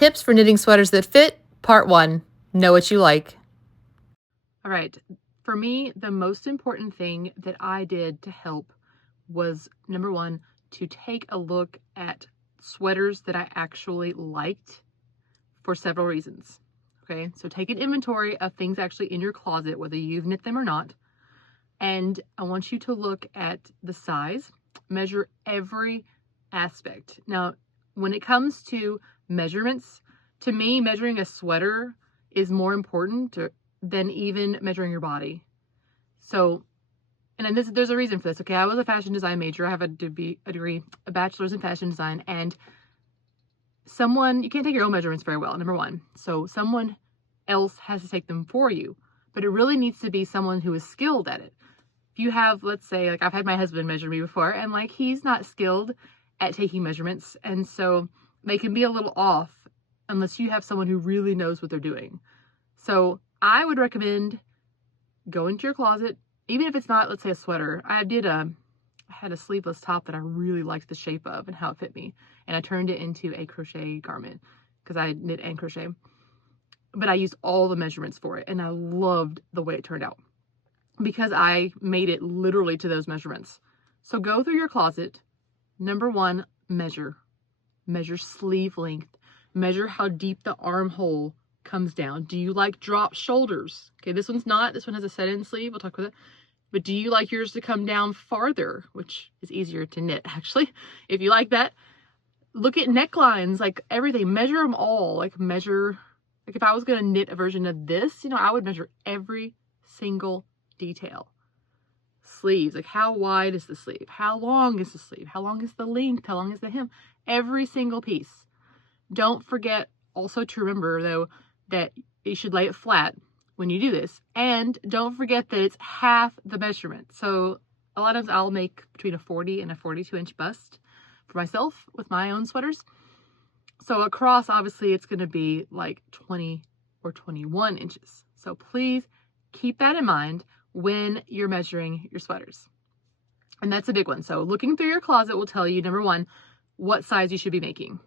Tips for knitting sweaters that fit, part 1. Know what you like. All right, for me, the most important thing that I did to help was, number 1, to take a look at sweaters that I actually liked for several reasons. Okay, so take an inventory of things actually in your closet, whether you've knit them or not. And I want you to look at the size, measure every aspect. Now, when it comes to measurements, to me, measuring a sweater is more important than even measuring your body. So, and then there's a reason for this. Okay, I was a fashion design major. I have a bachelor's in fashion design, and you can't take your own measurements very well, number 1. So someone else has to take them for you, but it really needs to be someone who is skilled at it. If you have, let's say, like I've had my husband measure me before, and like he's not skilled at taking measurements, and so they can be a little off unless you have someone who really knows what they're doing. So I would recommend going to your closet, even if it's not, let's say, a sweater. I had a sleeveless top that I really liked the shape of and how it fit me, and I turned it into a crochet garment because I knit and crochet, but I used all the measurements for it, and I loved the way it turned out because I made it literally to those measurements. So go through your closet. Number 1, measure sleeve length, measure how deep the armhole comes down. Do you like drop shoulders? Okay, this one has a set-in sleeve. We'll talk about it. But do you like yours to come down farther, which is easier to knit, actually? If you like that, look at necklines, like everything. Measure them all. Like if I was going to knit a version of this, I would measure every single detail. Sleeves, like how wide is the sleeve? How long is the sleeve? How long is the length? How long is the hem? Every single piece. Don't forget also to remember, though, that you should lay it flat when you do this. And don't forget that it's half the measurement. So a lot of times I'll make between a 40 and a 42-inch bust for myself with my own sweaters. So across, obviously, it's going to be like 20 or 21 inches. So please keep that in mind when you're measuring your sweaters. And that's a big one. So looking through your closet will tell you, number 1, what size you should be making.